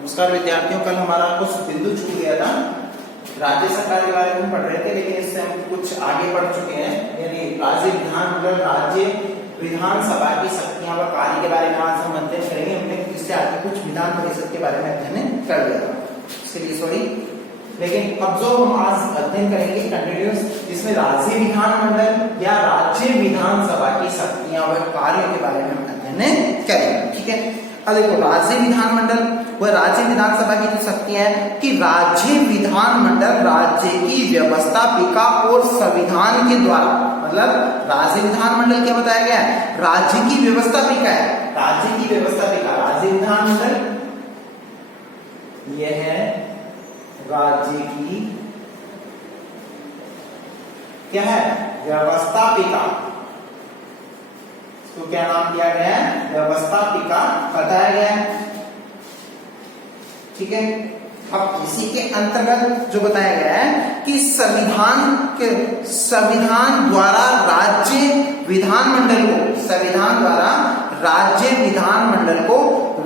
नमस्कार विद्यार्थियों, कल हमारा कुछ बिंदु छूट गया था। राज्य सरकार के बारे में पढ़ रहे थे, लेकिन इससे हम कुछ आगे बढ़ चुके हैं। यानी राज्य विधानमंडल, राज्य विधानसभा की शक्तियां व कार्य के बारे में आज हम अध्ययन करेंगे। हमने इससे आगे कुछ विधान परिषद के बारे में अध्ययन कर लिया था, इसलिए सॉरी। लेकिन अब जो हम आज अध्ययन करेंगे कंटिन्यूस, जिसमें राज्य विधानमंडल या राज्य विधानसभा की शक्तियां व कार्यों के बारे में हम अध्ययन करेंगे। ठीक है, अब देखो राज्य विधानमंडल व राज्य विधानसभा की जो शक्तियां हैं कि राज्य विधानमंडल राज्य की व्यवस्थापिका और संविधान के द्वारा, मतलब राज्य विधानमंडल क्या बताया गया है, राज्य की व्यवस्थापिका है। राज्य की व्यवस्थापिका राज्य विधानमंडल, यह है राज्य की क्या है, व्यवस्थापिका। तो क्या नाम दिया गया है, व्यवस्थापिका बताया गया है। ठीक है, अब इसी के अंतर्गत जो बताया गया है कि संविधान द्वारा राज्य विधानमंडल को, संविधान द्वारा राज्य विधानमंडल को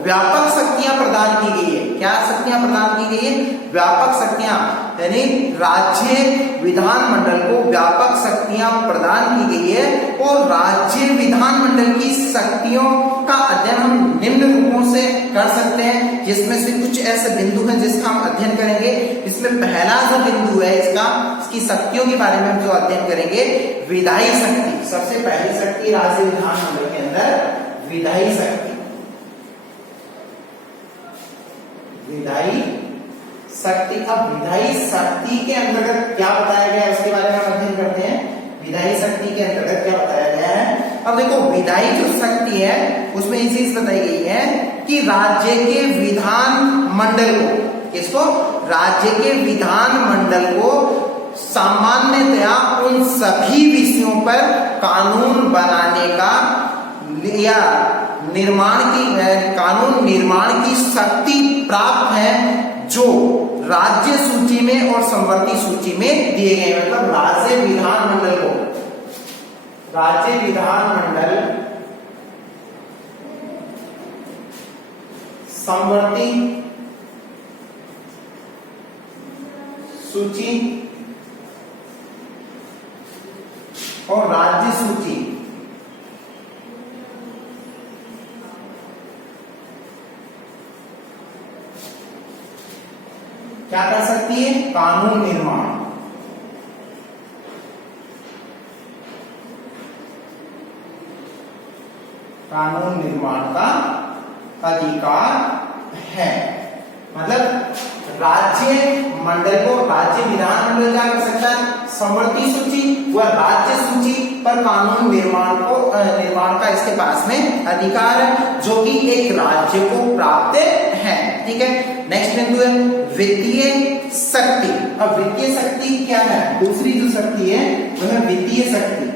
व्यापक शक्तियां प्रदान की गई है। क्या शक्तियां प्रदान की गई है, व्यापक शक्तियां, यानी राज्य विधानमंडल को व्यापक शक्तियां प्रदान की गई है। और राज्य विधानमंडल की शक्तियों का अध्ययन हम निम्न रूपों से कर सकते हैं, जिसमें से कुछ ऐसे बिंदु हैं जिसका हम अध्ययन करेंगे। इसमें पहला जो बिंदु है इसकी शक्तियों के बारे में हम जो अध्ययन करेंगे, विधायी शक्ति। सबसे पहली शक्ति राज्य विधानमंडल के अंदर विधायी शक्ति। विधायी शक्ति, अब विधायी शक्ति के अंतर्गत क्या बताया गया है उसके बारे में हम अध्ययन करते हैं। विधायी शक्ति के अंतर्गत क्या बताया गया है, अब देखो विधायी जो शक्ति है उसमें ये चीज बताई गई है कि राज्य के विधान मंडल को, किसको, राज्य के विधान मंडल को सामान्यतया उन सभी विषयों पर कानून बनाने का या कानून निर्माण की शक्ति प्राप्त है, जो राज्य सूची में और संवर्ती सूची में दिए गए। मतलब राज्य विधानमंडल को, राज्य विधानमंडल संवर्ती सूची और राज्य सूची क्या कर सकती है, कानून निर्माण। कानून निर्माण का अधिकार है। मतलब राज्य मंडल को, राज्य विधानमंडल क्या कर सकता है, संवर्ती सूची व राज्य सूची पर कानून निर्माण का इसके पास में अधिकार है, जो कि एक राज्य को प्राप्त है। ठीक है, नेक्स्ट बिंदु है वित्तीय शक्ति। अब वित्तीय शक्ति क्या है, दूसरी जो शक्ति है वह है वित्तीय शक्ति।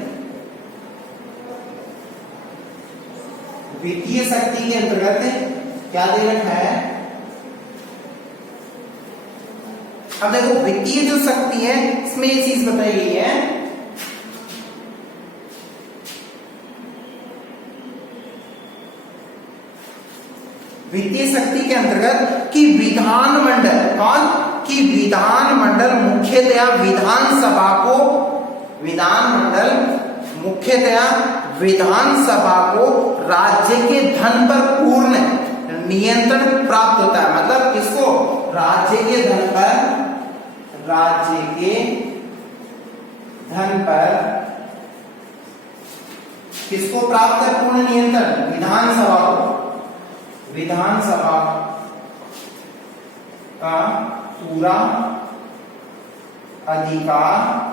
वित्तीय शक्ति के अंतर्गत क्या दे रखा है, अब देखो वित्तीय जो शक्ति है इसमें ये चीज बताई गई है वित्तीय शक्ति के अंतर्गत कि विधानमंडल, कौन, कि विधानमंडल मुख्यतया विधानसभा को, विधानमंडल मुख्यतया विधानसभा को राज्य के धन पर पूर्ण नियंत्रण प्राप्त होता है। मतलब किसको, राज्य के धन पर, राज्य के धन पर किसको प्राप्त है, पूर्ण नियंत्रण, विधानसभा को, विधानसभा का पूरा अधिकार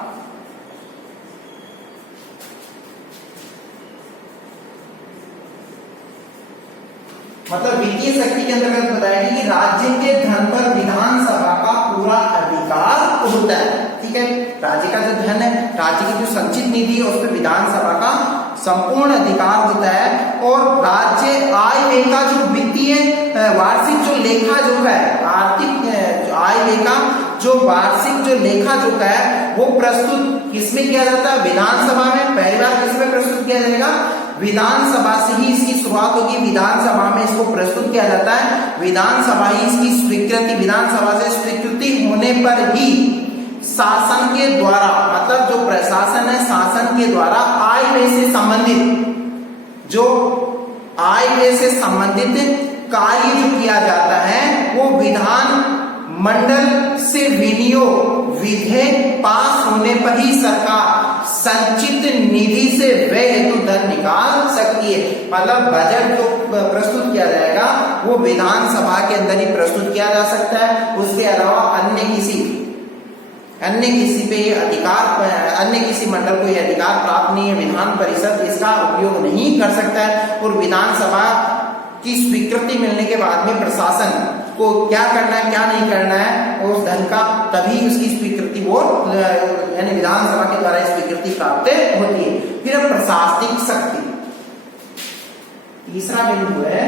मतलब वित्तीय शक्ति के अंतर्गत बताया गया कि राज्य के धन पर विधानसभा का पूरा अधिकार होता है। ठीक है, राज्य का जो धन है, राज्य की जो संचित निधि है उस पर विधानसभा का संपूर्ण अधिकार होता है। और राज्य आय व्यय का जो वित्तीय वार्षिक जो लेखा जोखा है, आर्थिक आय व्यय का जो वार्षिक जो लेखा जोखा है वो प्रस्तुत किसमें किया जाता है, विधानसभा में। पहली बार किसमें प्रस्तुत किया जाएगा, विधानसभा से ही इसकी शुरुआत होगी। विधानसभा में इसको प्रस्तुत किया जाता है। विधानसभा ही इसकी स्वीकृति, विधानसभा से स्वीकृति होने पर ही शासन के द्वारा, मतलब जो प्रशासन है शासन के द्वारा आय व्यय से संबंधित, जो आय व्यय से संबंधित कार्य जो किया जाता है वो विधान मंडल से विनियोग विधेयक पास होने पर ही सरकार संचित निधि से व्यय हेतु धन निकाल सकती है। मतलब बजट जो प्रस्तुत किया जाएगा वो विधानसभा के अंदर ही प्रस्तुत किया जा सकता है। उसके अलावा अन्य किसी पे ये अधिकार, अन्य किसी मंडल को ये अधिकार प्राप्त नहीं है। विधान परिषद इसका उपयोग नहीं कर सकता है। और विधानसभा की स्वीकृति मिलने के बाद में प्रशासन को क्या करना है क्या नहीं करना है उस धन का, तभी उसकी स्वीकृति वो यानी विधानसभा के द्वारा स्वीकृति प्राप्त होती है। फिर अब प्रशासनिक शक्ति, तीसरा बिंदु है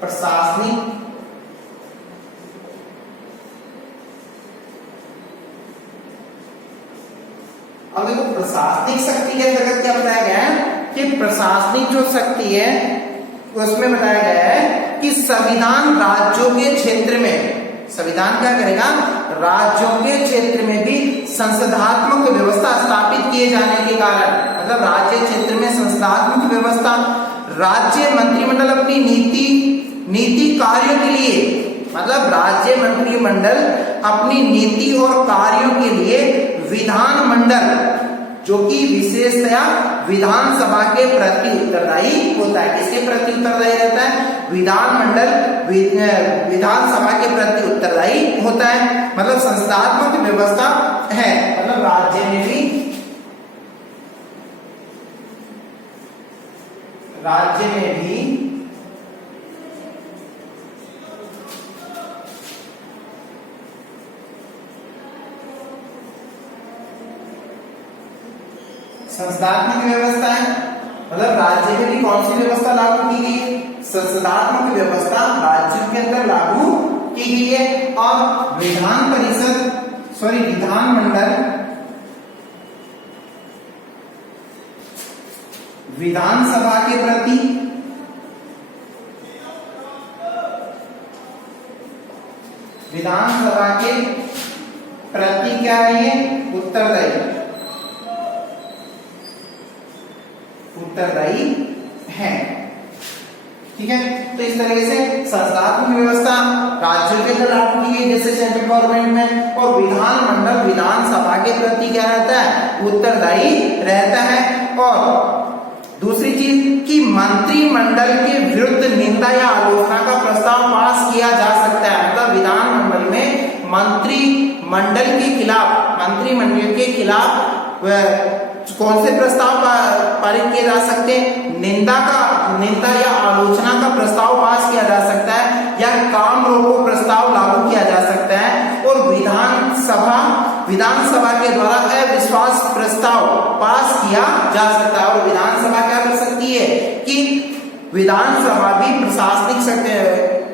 प्रशासनिक अब देखो प्रशासनिक शक्ति के अंतर्गत क्या बताया गया है कि प्रशासनिक जो शक्ति है उसमें बताया गया है कि संविधान राज्यों के क्षेत्र में, संविधान क्या करेगा, राज्यों के क्षेत्र में भी संसदात्मक व्यवस्था स्थापित किए जाने के कारण, मतलब राज्य क्षेत्र में संसदात्मक व्यवस्था, राज्य मंत्रिमंडल अपनी नीति कार्यों के लिए, मतलब राज्य मंत्रिमंडल अपनी नीति और कार्यों के लिए विधान मंडल जो कि विशेषतया विधानसभा के प्रति उत्तरदायी होता है। किसके प्रति उत्तरदायी रहता है? विधानमंडल विधानसभा के प्रति उत्तरदायी होता है। मतलब संस्थात्मक व्यवस्था है, मतलब राज्य में भी संस्थात्मक व्यवस्था है। मतलब राज्य में भी कौन सी व्यवस्था लागू की गई है? संसदात्मक व्यवस्था राज्यों के अंदर लागू की गई है। और विधानमंडल विधानसभा के प्रति क्या है? ये उत्तरदायी है। ठीक है, तो इस तरीके से संस्थात्मक व्यवस्था राज्यों के अंदर लागू की गई जैसे सेंट्रल गवर्नमेंट में, और विधानमंडल विधानसभा के प्रति क्या रहता है? उत्तरदायी रहता है। और दूसरी चीज कि मंत्रिमंडल के विरुद्ध निंदा या आलोचना का प्रस्ताव पास किया जा सकता है। मतलब विधानमंडल में मंत्रिमंडल के खिलाफ कौन से प्रस्ताव पारित किए जा सकते हैं? निंदा या आलोचना का प्रस्ताव पास किया जा सकता है, या काम रोको प्रस्ताव लागू किया जा सकता है। और विधानसभा के द्वारा अविश्वास प्रस्ताव पास किया जा सकता है। और विधानसभा क्या कर सकती है कि विधानसभा भी प्रशासनिक शक्ति,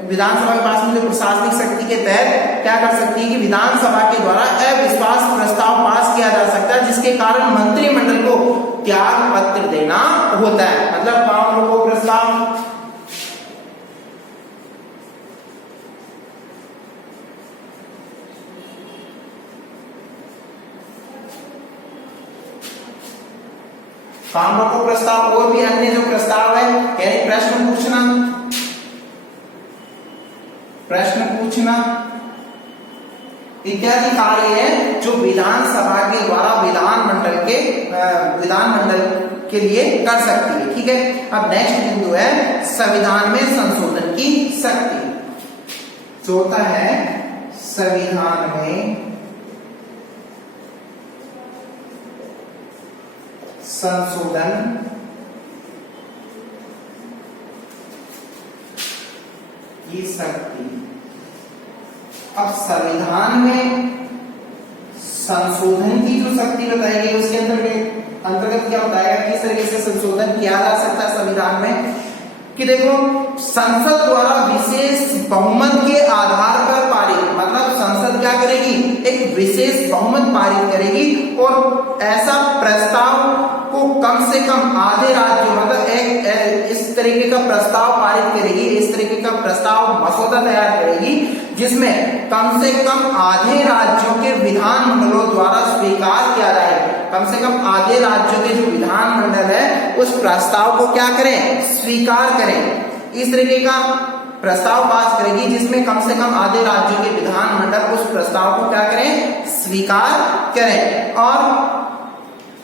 विधानसभा के पास में जो प्रशासनिक शक्ति के तहत क्या कर सकती है कि विधानसभा के द्वारा अविश्वास प्रस्ताव पास किया जा सकता है, जिसके कारण मंत्रिमंडल को त्याग पत्र देना होता है। मतलब काम रोको प्रस्ताव, और भी अन्य जो प्रस्ताव है, यानी प्रश्न पूछना इत्यादि कार्य है जो विधानसभा के द्वारा विधानमंडल के लिए कर सकती है। ठीक है, अब नेक्स्ट बिंदु है संविधान में संशोधन की शक्ति। चौथा है संविधान में संशोधन की शक्ति। अब संविधान में संशोधन की जो शक्ति बताई गई उसके अंतर्गत क्या बताया, किस तरीके से संशोधन किया जा सकता है संविधान में, कि देखो संसद द्वारा विशेष बहुमत के आधार पर पारित, मतलब संसद क्या करेगी? एक विशेष बहुमत पारित करेगी और ऐसा प्रस्ताव को कम से कम आधे राज्यों, मतलब इस तरीके का प्रस्ताव पारित करेगी, इस तरीके का प्रस्ताव मसौदा तैयार करेगी जिसमें कम से कम आधे राज्यों के विधानमंडलों द्वारा स्वीकार किया जाए। कम से कम आधे राज्यों के जो विधानमंडल है उस प्रस्ताव को क्या करें, स्वीकार करें। इस तरीके का प्रस्ताव पास करेगी जिसमें कम से कम आधे राज्यों के विधानमंडल उस प्रस्ताव को क्या करें, स्वीकार करें। और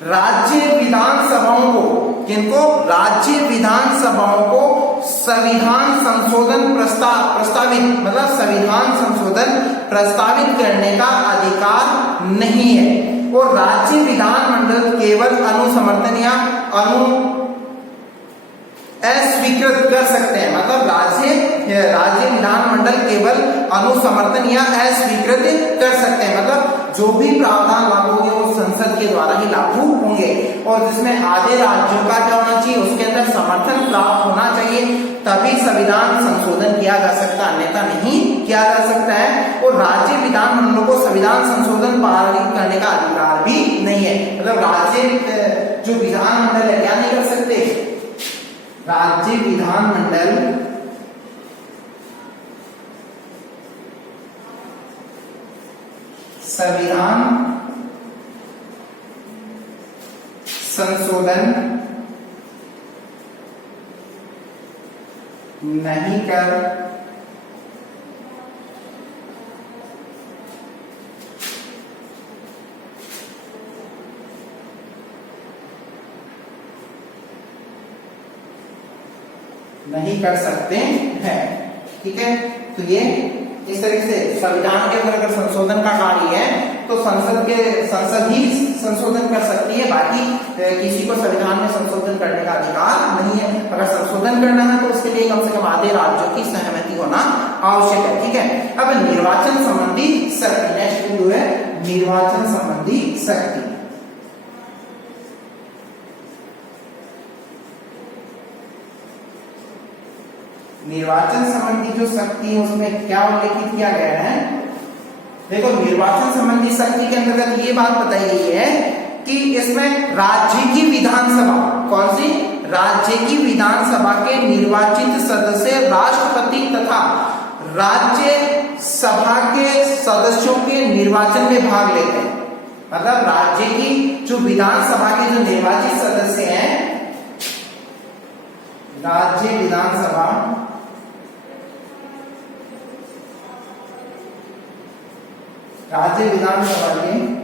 राज्य विधानसभाओं को, किनको, राज्य विधानसभाओं को संविधान संशोधन प्रस्तावित मतलब संविधान संशोधन प्रस्तावित करने का अधिकार नहीं है। और राज्य विधानमंडल केवल अनुसमर्थन या अस्वीकृत कर सकते हैं, मतलब राज्य विधानमंडल केवल अनुसमर्थन या अस्वीकृत कर सकते हैं, मतलब जो भी प्रावधान लागू होंगे वो संसद के द्वारा ही लागू होंगे। और जिसमें आधे राज्यों का क्या होना चाहिए, उसके अंदर समर्थन प्राप्त होना चाहिए, तभी संविधान संशोधन किया जा सकता है, अन्यथा नहीं किया जा सकता है। और राज्य विधानमंडलों को संविधान संशोधन पारित करने का अधिकार भी नहीं है, मतलब राज्य जो विधानमंडल है क्या नहीं कर सकते, राज्य विधानमंडल संविधान संशोधन नहीं कर सकते हैं। ठीक है, तो ये इस तरीके से संविधान के अंदर अगर संशोधन का कार्य है तो संसद ही संशोधन कर सकती है, बाकी किसी को संविधान में संशोधन करने का अधिकार नहीं है। अगर संशोधन करना है तो उसके लिए कम से कम आधे राज्यों की सहमति होना आवश्यक है। ठीक है, अब निर्वाचन संबंधी शक्ति, नेक्स्ट बिंदु है निर्वाचन संबंधी शक्ति। निर्वाचन संबंधी जो शक्ति है उसमें क्या उल्लेखित किया गया है, देखो निर्वाचन संबंधी शक्ति के अंतर्गत ये बात बताई गई है कि इसमें राज्य की विधानसभा, कौन सी, राज्य की विधानसभा के निर्वाचित सदस्य राष्ट्रपति तथा राज्य सभा के सदस्यों के निर्वाचन में भाग लेते हैं। मतलब राज्य की जो विधानसभा के जो निर्वाचित सदस्य हैं, राज्य विधानसभा के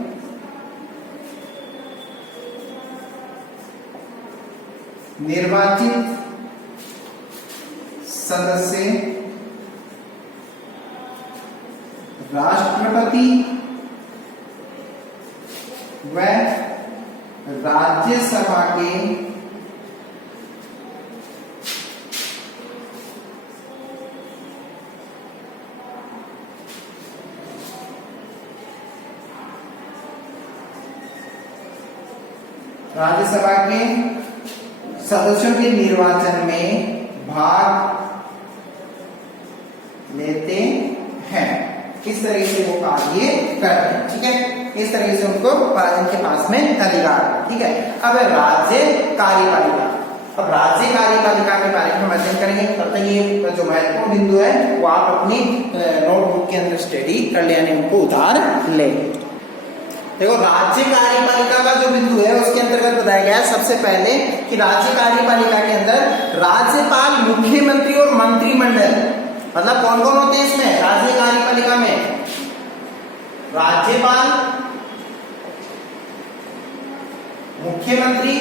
निर्वाचित सदस्य राष्ट्रपति व राज्यसभा के सदस्यों के निर्वाचन में भाग लेते हैं। इस तरह से वो कार्य करते हैं। ठीक है, इस तरह से उनको उनके पास में अधिकार। ठीक है, अब राज्य कार्यपालिका, अब राज्य कार्यपालिका के बारे में अध्ययन करेंगे। तब तक ये जो महत्वपूर्ण बिंदु है वो आप अपनी नोटबुक के अंदर स्टडी कर ले, यानी उनको उतार ले। देखो राज्य कार्यपालिका का जो बिंदु है उसके अंतर्गत बताया गया है सबसे पहले कि राज्य कार्यपालिका के अंदर राज्यपाल, मुख्यमंत्री और मंत्रिमंडल, मतलब कौन कौन होते हैं इसमें राज्य कार्यपालिका में, राज्यपाल, मुख्यमंत्री,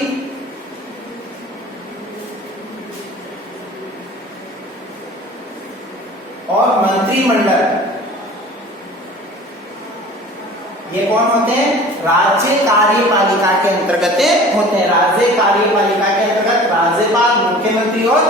और मंत्रिमंडल। ये कौन होते हैं, राज्य कार्यपालिका के अंतर्गत होते हैं। राज्य कार्यपालिका के अंतर्गत राज्यपाल, मुख्यमंत्री और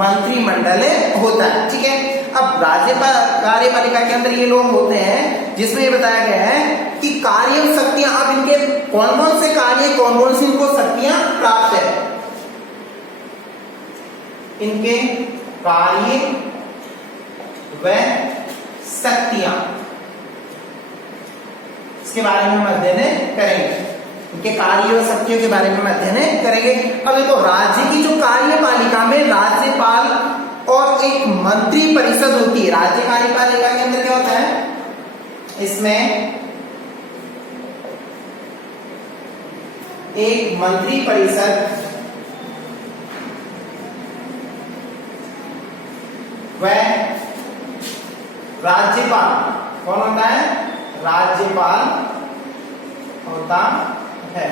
मंत्रिमंडल होता है। ठीक है, अब राज्य कार्यपालिका के अंदर ये लोग होते हैं जिसमें ये बताया गया है कि कार्य शक्तियां, अब इनके कौन कौन से कार्य, कौन कौन सी इनको शक्तियां प्राप्त है, इनके कार्य व शक्तियां, इसके बारे में हम अध्ययन करेंगे। इनके कार्य और शक्तियों के बारे में हम अध्ययन करेंगे। अब देखो राज्य की जो कार्यपालिका में राज्यपाल, एक मंत्री परिषद होती है। राज्य कार्यपालिका के अंदर क्या होता है, इसमें एक मंत्री परिषद व राज्यपाल, कौन होता है, राज्यपाल होता है।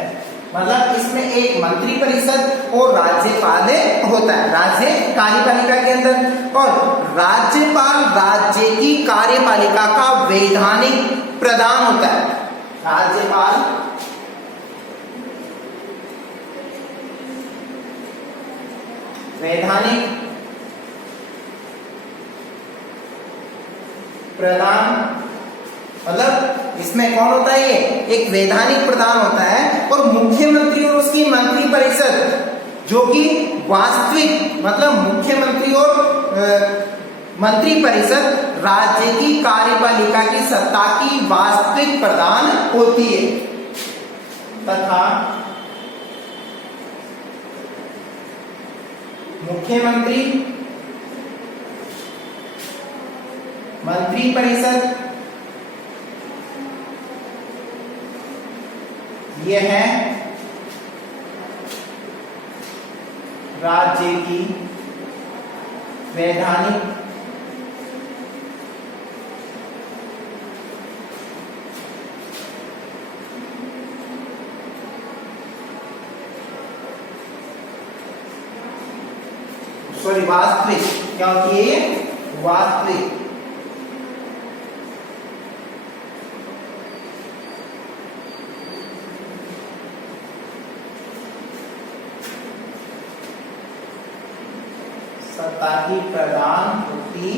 मतलब इसमें एक मंत्री परिषद और राज्यपाल होता है राज्य कार्यपालिका के अंदर। और राज्यपाल राज्य की कार्यपालिका का वैधानिक प्रधान होता है। राज्यपाल वैधानिक प्रधान, मतलब इसमें कौन होता है, ये एक वैधानिक प्रधान होता है। और मुख्यमंत्री और उसकी मंत्री परिषद जो कि वास्तविक, मतलब मुख्यमंत्री और मंत्री परिषद राज्य की कार्यपालिका की सत्ता की वास्तविक प्रधान होती है। तथा मुख्यमंत्री, मंत्री परिषद यह है राज्य की वैधानिक वास्तविक, क्या होती है ये, वास्तविक सत्ता की प्रदान होती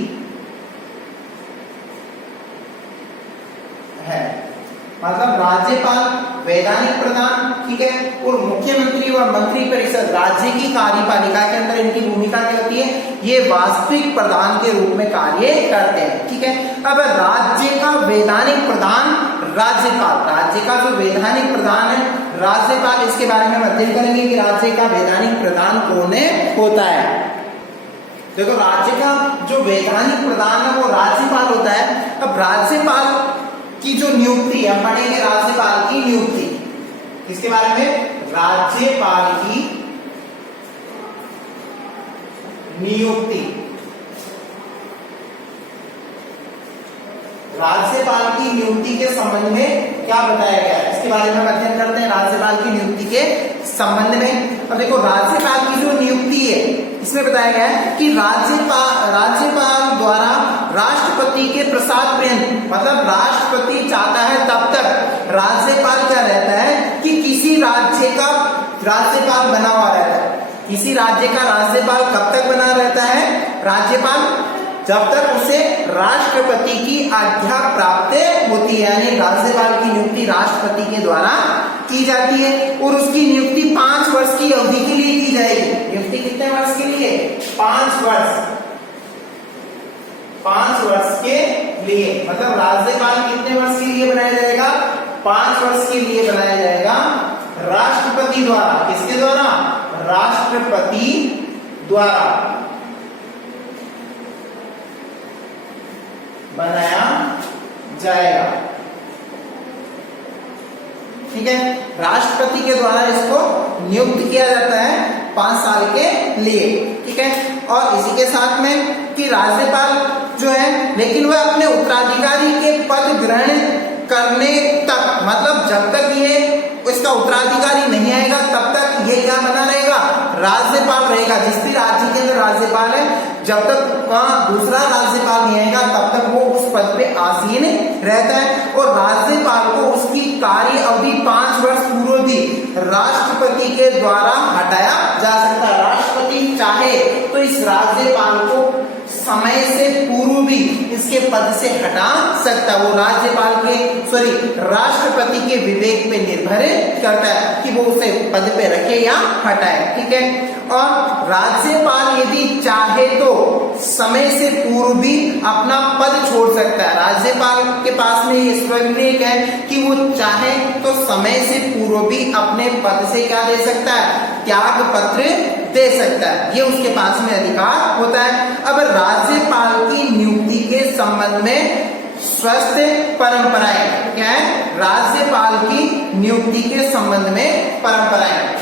है। मतलब राज्यपाल वैधानिक प्रधान, ठीक है, और मुख्यमंत्री और मंत्री परिषद राज्य की कार्यपालिका के अंदर इनकी भूमिका क्या होती है, ये वास्तविक प्रधान के रूप में कार्य करते हैं। ठीक है, अब राज्य का वैधानिक प्रधान राज्यपाल, राज्य का जो वैधानिक प्रधान है राज्यपाल, इसके बारे में हम अध्ययन करेंगे कि राज्य का वैधानिक प्रधान कौन होता है। देखो, राज्य का जो वैधानिक प्रधान है वो राज्यपाल होता है। अब राज्यपाल की जो नियुक्ति, हम पढ़ेंगे राज्यपाल की नियुक्ति, इसके बारे में, राज्यपाल की नियुक्ति, राज्यपाल की नियुक्ति के संबंध में क्या बताया गया है, इसके बारे में हम अध्ययन करते हैं राज्यपाल की नियुक्ति के संबंध में। अब देखो, राज्यपाल की जो नियुक्ति है इसमें बताया गया है कि राज्यपाल द्वारा राष्ट्रपति के प्रसाद पर्यंत, मतलब राष्ट्रपति चाहता है तब तक राज्यपाल क्या रहता है कि किसी राज्य का राज्यपाल बना हुआ रहता है। किसी राज्य का राज्यपाल कब तक बना रहता है, राज्यपाल जब तक उसे राष्ट्रपति की आज्ञा प्राप्त होती है, यानी राज्यपाल की नियुक्ति राष्ट्रपति के द्वारा की जाती है। और उसकी नियुक्ति 5 वर्ष की अवधि के लिए की जाएगी। नियुक्ति कितने वर्ष के लिए, 5 वर्ष, 5 वर्ष के लिए। मतलब राज्यपाल कितने वर्ष के लिए बनाया जाएगा, 5 वर्ष के लिए बनाया जाएगा राष्ट्रपति द्वारा। किसके द्वारा, राष्ट्रपति द्वारा बनाया जाएगा। ठीक है, राष्ट्रपति के द्वारा इसको नियुक्त किया जाता है 5 साल के लिए। ठीक है, और इसी के साथ में कि राज्यपाल जो है, लेकिन वह अपने उत्तराधिकारी के पद ग्रहण करने तक, मतलब जब तक ये इसका उत्तराधिकारी नहीं आएगा तब तक ये क्या बना रहेगा, राज्यपाल रहेगा। जिस भी राज्य के अंदर राज्यपाल है, जब तक वहां दूसरा राज्यपाल नहीं आएगा तब तक वो उस पद पे आसीन रहता है। और राज्यपाल को उसकी कार्य अवधि 5 वर्ष पूर्व भी राष्ट्रपति के द्वारा हटाया जा सकता है। राष्ट्रपति चाहे तो इस राज्यपाल को समय से पूर्व भी इसके पद से हटा सकता है। वो राज्यपाल के राष्ट्रपति के विवेक पे निर्भर करता है कि वो उसे पद पे रखे या हटाए। ठीक है, और राज्यपाल यदि चाहे तो समय से पूर्व भी अपना पद छोड़ सकता है। राज्यपाल के पास में ये स्वविवेक है कि वो चाहे तो समय से पूर्व भी अपने पद से क्या दे सकता है, त्याग पत्र दे सकता है, ये उसके पास में अधिकार होता है। अब राज्यपाल की नियुक्ति के संबंध में स्वस्थ परंपराएं क्या है? राज्यपाल की नियुक्ति के संबंध में परंपराएं।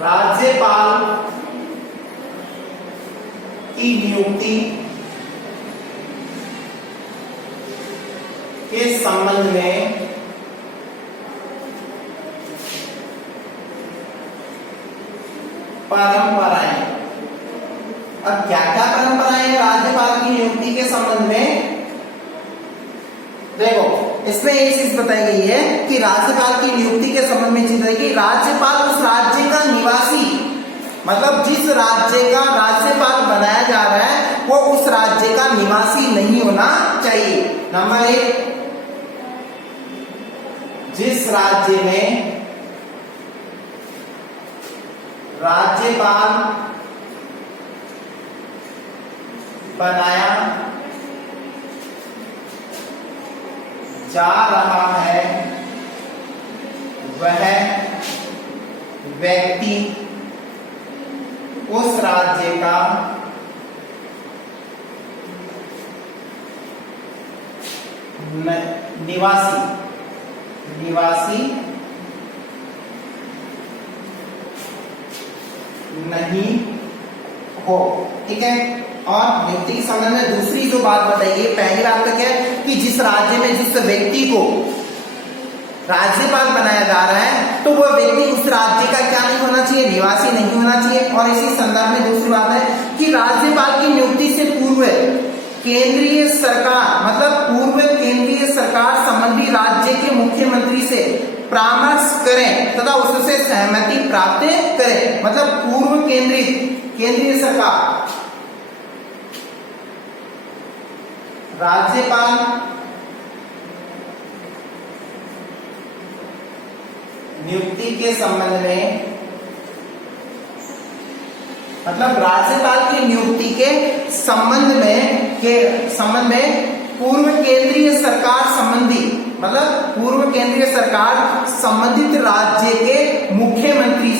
राज्यपाल की नियुक्ति के संबंध में परंपराएं। अब क्या क्या परंपराएं हैं राज्यपाल की नियुक्ति के संबंध में? देखो, इसमें एक चीज बताई गई है कि राज्यपाल की नियुक्ति के संबंध में चीज है कि राज्यपाल उस राज्य का निवासी, मतलब जिस राज्य का राज्यपाल बनाया जा रहा है वो उस राज्य का निवासी नहीं होना चाहिए। नंबर 1, जिस राज्य में राज्यपाल बनाया जा रहा है वह व्यक्ति उस राज्य का निवासी नहीं हो। ठीक है। और नियुक्ति के संबंध में दूसरी जो बात बताइए, पहली बात तो क्या है कि जिस राज्य में जिस व्यक्ति को राज्यपाल बनाया जा रहा है तो वह व्यक्ति उस राज्य का क्या नहीं होना चाहिए? निवासी नहीं होना चाहिए। और इसी संदर्भ में दूसरी बात है कि राज्यपाल की नियुक्ति से पूर्व केंद्रीय सरकार, मतलब पूर्व केंद्रीय सरकार संबंधी राज्य के मुख्यमंत्री से परामर्श करें तथा उससे सहमति प्राप्त करें। मतलब पूर्व केंद्रीय सरकार राज्यपाल नियुक्ति के संबंध में, मतलब राज्यपाल की नियुक्ति के संबंध में पूर्व केंद्रीय सरकार संबंधी, मतलब पूर्व केंद्रीय सरकार संबंधित राज्य के मुख्यमंत्री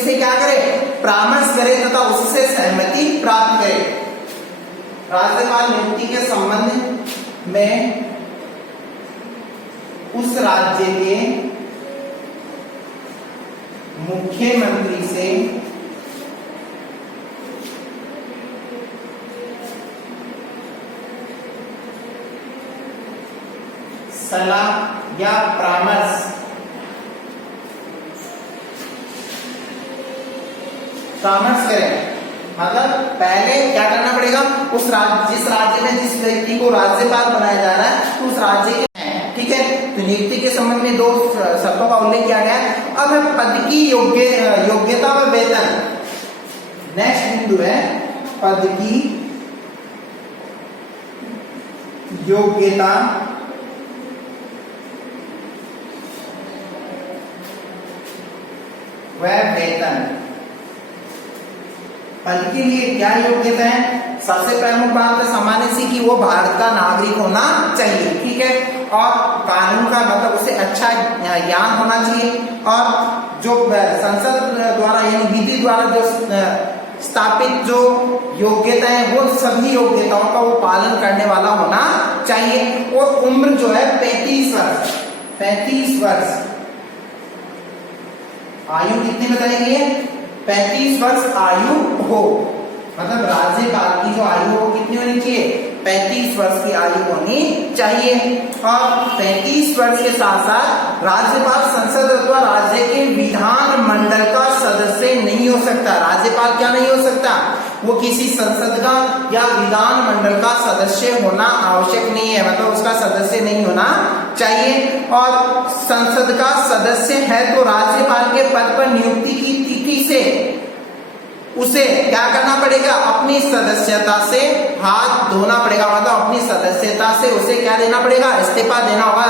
से क्या करे? परामर्श करे तथा उससे सहमति प्राप्त करे। राज्यपाल नियुक्ति के संबंध में उस राज्य के मुख्यमंत्री से सलाह या परामर्श करें। मतलब पहले क्या करना पड़ेगा? जिस राज्य में जिस व्यक्ति को राज्यपाल बनाया जा रहा है तो उस राज्य के, ठीक है। तो नियुक्ति के संबंध में 2 शर्तों का उल्लेख किया गया है। अब पद की योग्यता व वेतन, नेक्स्ट बिंदु है पद की योग्यता व वेतन। पद के लिए क्या योग्यता है? सबसे प्रमुख बात है सामान्य सी कि वो भारत का नागरिक होना चाहिए। ठीक है। और कानून का मतलब उसे अच्छा ज्ञान होना चाहिए। और जो संसद द्वारा यानी विधि द्वारा जो स्थापित जो योग्यता है वो सभी योग्यताओं का वो पालन करने वाला होना चाहिए। और उम्र जो है 35 वर्ष। आयु कितनी बताई गई है? 35 वर्ष आयु हो। मतलब राज्यपाल की जो आयु हो कितनी होनी चाहिए? 35 वर्ष की आयु होनी चाहिए। और 35 वर्ष के साथ साथ राज्यपाल संसद अथवा राज्य के विधान मंडल का सदस्य नहीं हो सकता। राज्यपाल क्या नहीं हो सकता? वो किसी संसद का या विधान मंडल का सदस्य होना आवश्यक नहीं है, मतलब उसका सदस्य नहीं होना चाहिए। और संसद का सदस्य है तो राज्यपाल के पद पर नियुक्ति की तिथि से उसे क्या करना पड़ेगा? अपनी सदस्यता से हाथ धोना पड़ेगा। मतलब अपनी सदस्यता से उसे क्या देना पड़ेगा? इस्तीफा देना होगा,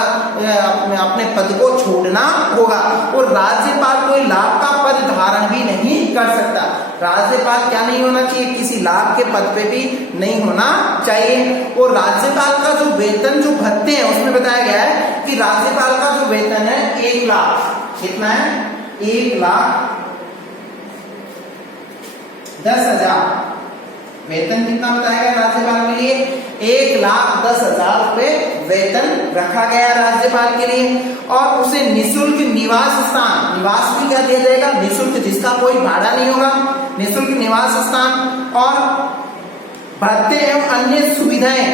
अपने पद को छोड़ना होगा। और राज्यपाल कोई लाभ का पद धारण भी नहीं कर सकता। राज्यपाल क्या नहीं होना चाहिए? किसी लाभ के पद पे भी नहीं होना चाहिए। और राज्यपाल का जो वेतन जो भत्ते हैं उसमें बताया गया है कि राज्यपाल का जो वेतन है 1 लाख। कितना है? 1,10,000 वेतन कितना बताया गया राज्यपाल के लिए? 1,10,000 रुपए वेतन रखा गया राज्यपाल के लिए। और उसे निशुल्क निवास स्थान, निवास भी क्या दिया जाएगा? निशुल्क, जिसका कोई भाड़ा नहीं होगा, निशुल्क निवास स्थान और भत्ते एवं अन्य सुविधाएं,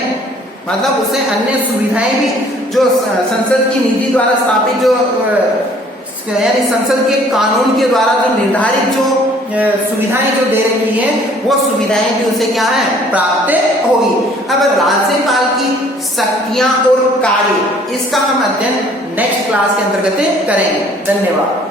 मतलब उसे अन्य सुविधाएं भी जो संसद की निधि द्वारा स्थापित, जो यानी संसद के कानून के द्वारा जो निर्धारित जो सुविधाएं जो दे रखी है, वो सुविधाएं भी उसे क्या है? प्राप्त होगी। अब राज्यपाल की शक्तियां और कार्य, इसका हम अध्ययन नेक्स्ट क्लास के अंतर्गत करेंगे। धन्यवाद।